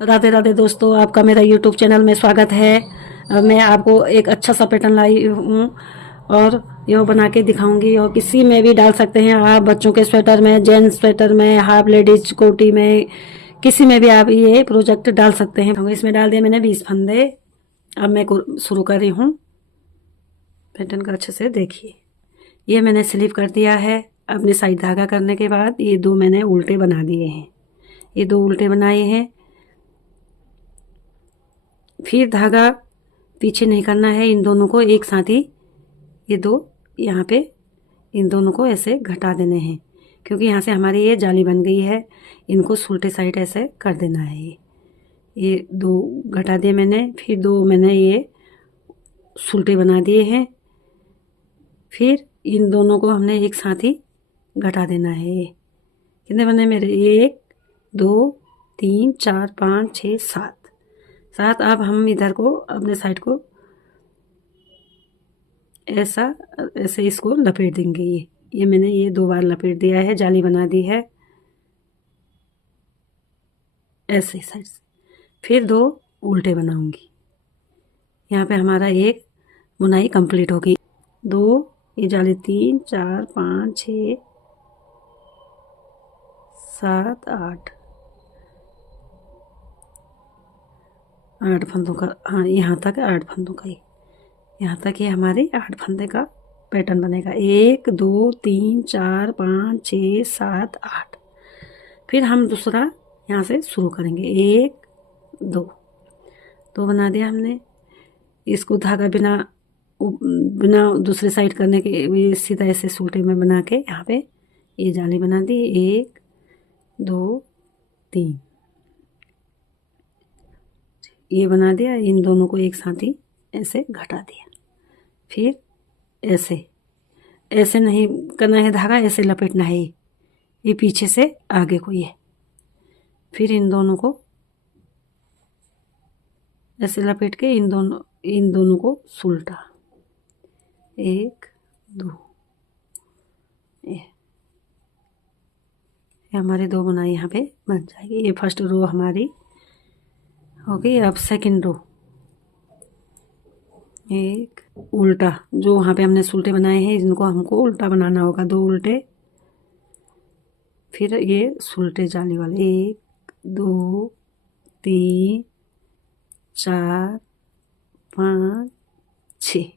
राधे राधे दोस्तों, आपका मेरा यूट्यूब चैनल में स्वागत है। मैं आपको एक अच्छा सा पैटर्न लाई हूँ और यह बना के दिखाऊंगी। और किसी में भी डाल सकते हैं आप, बच्चों के स्वेटर में, जेंट्स स्वेटर में, हाफ लेडीज कोटी में, किसी में भी आप ये प्रोजेक्ट डाल सकते हैं। इसमें डाल दिए मैंने 20 फंदे। अब मैं शुरू कर रही हूँ। पैटर्न का अच्छे से देखिए। ये मैंने स्लीव कर दिया है। अपने साइड धागा करने के बाद ये दो मैंने उल्टे बना दिए हैं। ये दो उल्टे बनाए हैं। फिर धागा पीछे नहीं करना है, इन दोनों को एक साथ ही ये दो यहाँ पे इन दोनों को ऐसे घटा देने हैं, क्योंकि यहाँ से हमारी ये जाली बन गई है। इनको उल्टे साइड ऐसे कर देना है। ये दो घटा दिए मैंने, फिर दो मैंने ये उल्टे बना दिए हैं। फिर इन दोनों को हमने एक साथ ही घटा देना है। कितने बने मेरे? 1 2 3 4 5 6 7। अब हम इधर को अपने साइड को ऐसे इसको लपेट देंगे। ये मैंने ये 2 बार लपेट दिया है, जाली बना दी है ऐसे साइड से। फिर 2 उल्टे बनाऊंगी। यहाँ पे हमारा एक बुनाई कंप्लीट होगी। 2 ये जाली 3 4 5 6 7 8 फंदों का, हाँ यहाँ तक 8 फंदों का, यहाँ तक ये हमारे 8 फंदे का पैटर्न बनेगा। 1 2 3 4 5 6 7 8। फिर हम दूसरा यहाँ से शुरू करेंगे। 1 2 2 बना दिया हमने। इसको धागा बिना दूसरे साइड करने के सीधा ऐसे सूटे में बना के यहाँ पे ये जाली बना दी। 1 2 3 ये बना दिया। इन दोनों को एक साथ ही ऐसे घटा दिया। फिर ऐसे नहीं करना है, धागा ऐसे लपेटना है। ये पीछे से आगे को ये। फिर इन दोनों को ऐसे लपेट के इन दोनों को सुलटा। 1 2 ये हमारे 2 बुनाई यहाँ पे बन जाएगी। ये फर्स्ट रो हमारी हो गई। अब सेकंड रो, एक उल्टा, जो वहाँ पे हमने सुलटे बनाए हैं इनको हमको उल्टा बनाना होगा। 2 उल्टे, फिर ये सुलटे जाली वाले। 1 2 3 4 5 6।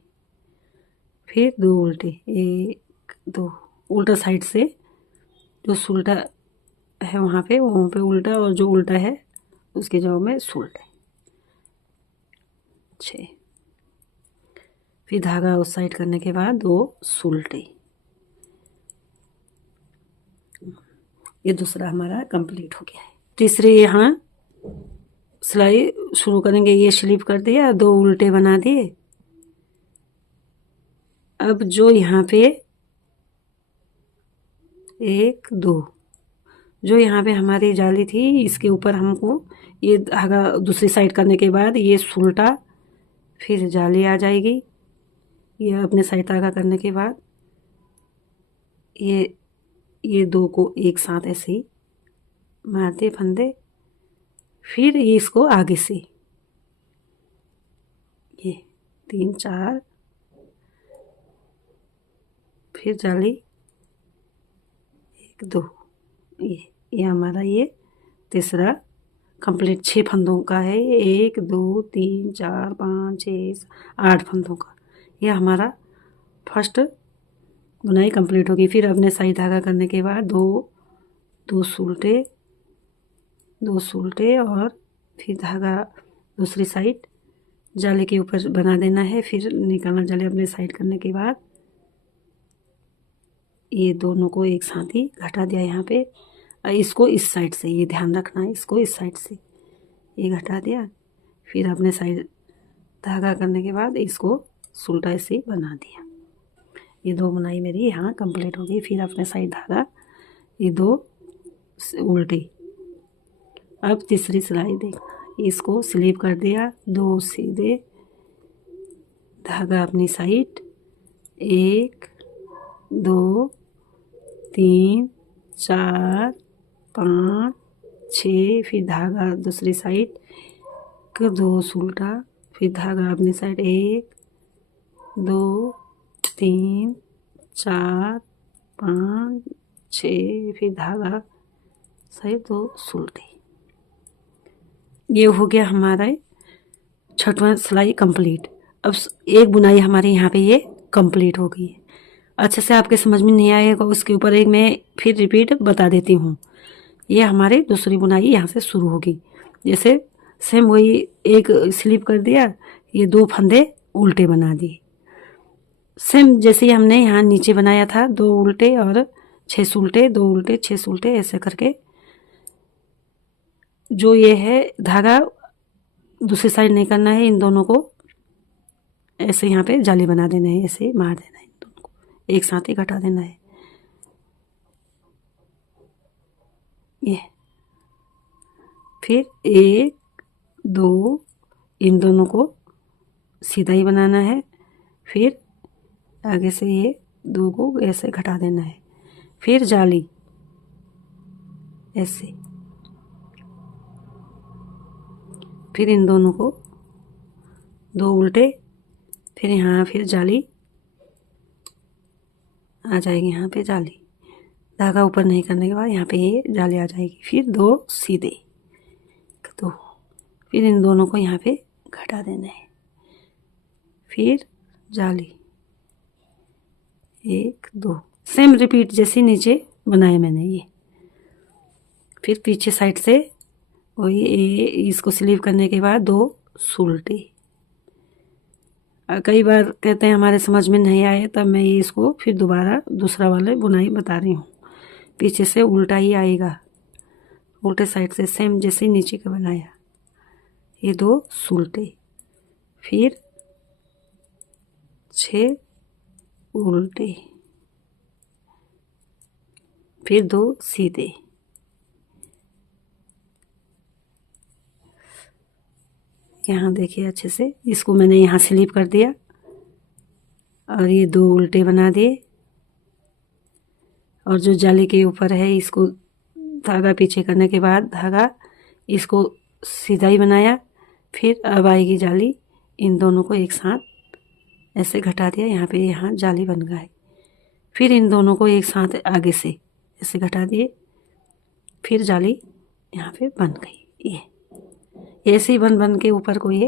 फिर 2 उल्टे, 1 2 उल्टा साइड से जो सुलटा है वहाँ पे उल्टा, और जो उल्टा है उसके जगह में सुलटे 6। फिर धागा उस साइड करने के बाद 2 सुलटे। ये दूसरा हमारा कंप्लीट हो गया है। तीसरे यहाँ सिलाई शुरू करेंगे। ये स्लीव कर दिया, 2 उल्टे बना दिए। अब जो यहाँ पे 1 2 जो यहाँ पे हमारी जाली थी इसके ऊपर हमको ये धागा दूसरी साइड करने के बाद ये सुलटा, फिर जाली आ जाएगी। ये अपने साइड धागा करने के बाद ये 2 को एक साथ ऐसे ही मारते फंदे। फिर ये इसको आगे से ये 3 4, फिर जाली 1 2। ये हमारा ये तीसरा कंप्लीट 6 फंदों का है। 1 2 3 4 5 6 8 फंदों का यह हमारा फर्स्ट बुनाई कंप्लीट होगी। फिर अपने सही धागा करने के बाद 2 सुलटे और फिर धागा दूसरी साइड जाले के ऊपर बना देना है। फिर निकालना जाले अपने साइड करने के बाद ये दोनों को एक साथ ही घटा दिया यहाँ पे। इसको इस साइड से, ये ध्यान रखना है, इसको इस साइड से ये घटा दिया। फिर अपने साइड धागा करने के बाद इसको सुलटा ऐसे बना दिया। ये 2 बुनाई मेरी यहाँ कंप्लीट हो गई। फिर अपने साइड धागा ये 2 उल्टी। अब तीसरी सिलाई देखना, इसको स्लीव कर दिया, 2 सीधे, धागा अपनी साइड, 1 2 3 4 5 6, फिर धागा दूसरी साइड का 2 उल्टा, फिर धागा अपनी साइड 1 2 3 4 5 6, फिर धागा साइड 2 उल्टे। ये हो गया हमारा 6वां सिलाई कंप्लीट। अब एक बुनाई हमारी यहाँ पे ये कंप्लीट हो गई है। अच्छे से आपके समझ में नहीं आएगा, उसके ऊपर एक मैं फिर रिपीट बता देती हूँ। ये हमारी दूसरी बुनाई यहाँ से शुरू होगी। जैसे सेम वही एक स्लिप कर दिया, ये 2 फंदे उल्टे बना दिए। सेम जैसे हमने यहाँ नीचे बनाया था, 2 उल्टे और 6 उल्टे, 2 उल्टे 6 उल्टे, ऐसे करके जो ये है धागा दूसरी साइड नहीं करना है। इन दोनों को ऐसे यहाँ पे जाली बना देना है, ऐसे मार देना है, इन दोनों को एक साथ ही घटा देना है। ये फिर 1 2 इन दोनों को सीधा ही बनाना है। फिर आगे से ये 2 को ऐसे घटा देना है। फिर जाली ऐसे, फिर इन दोनों को 2 उल्टे, फिर यहाँ फिर जाली आ जाएगी। यहाँ पे जाली, धागा ऊपर नहीं करने के बाद यहाँ पे ये जाली आ जाएगी। फिर 2 सीधे, 2, फिर इन दोनों को यहाँ पे घटा देना है। फिर जाली 1 2, सेम रिपीट जैसे नीचे बनाए मैंने ये। फिर पीछे साइड से वही इसको स्लीव करने के बाद 2 उल्टे। कई बार कहते हैं हमारे समझ में नहीं आए, तब मैं ये इसको फिर दोबारा दूसरा वाले बुनाई बता रही हूँ। पीछे से उल्टा ही आएगा, उल्टे साइड से सेम जैसे नीचे का बनाया। ये 2 उल्टे, फिर 6 उल्टे, फिर 2 सीधे। यहाँ देखिए अच्छे से, इसको मैंने यहाँ स्लिप कर दिया और ये 2 उल्टे बना दिए। और जो जाली के ऊपर है इसको धागा पीछे करने के बाद धागा इसको सीधा ही बनाया। फिर अब आएगी जाली, इन दोनों को एक साथ ऐसे घटा दिया। यहाँ पे यहाँ जाली बन गई। फिर इन दोनों को एक साथ आगे से ऐसे घटा दिए, फिर जाली यहाँ पे बन गई। ये ऐसे ही बन के ऊपर को ये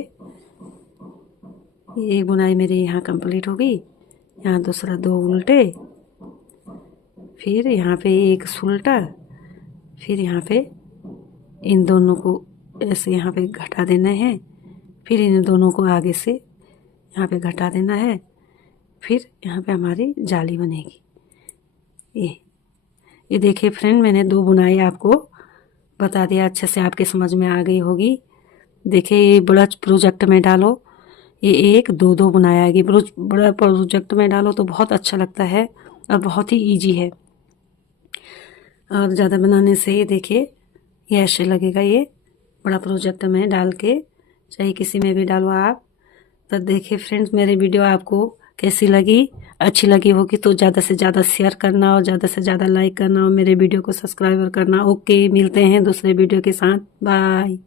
एक बुनाई मेरी यहाँ कंप्लीट हो गई। यहाँ दूसरा 2 उल्टे, फिर यहाँ पे 1 उल्टा, फिर यहाँ पे इन दोनों को ऐसे यहाँ पे घटा देना है। फिर इन दोनों को आगे से यहाँ पे घटा देना है। फिर यहाँ पे हमारी जाली बनेगी। ये देखिए फ्रेंड, मैंने 2 बुनाई आपको बता दिया, अच्छे से आपके समझ में आ गई होगी। देखिए ये बड़ा प्रोजेक्ट में डालो, ये 1 2 2 बुनाया है। बड़ा प्रोजेक्ट में डालो तो बहुत अच्छा लगता है और बहुत ही इजी है। और ज़्यादा बनाने से ये देखिए ये ऐसे लगेगा। ये बड़ा प्रोजेक्ट में डाल के, चाहे किसी में भी डालो आप। तो देखिए फ्रेंड्स, मेरी वीडियो आपको कैसी लगी? अच्छी लगी होगी तो ज़्यादा से ज़्यादा शेयर करना और ज़्यादा से ज़्यादा लाइक करना और मेरे वीडियो को सब्सक्राइब करना। ओके, मिलते हैं दूसरे वीडियो के साथ। बाय।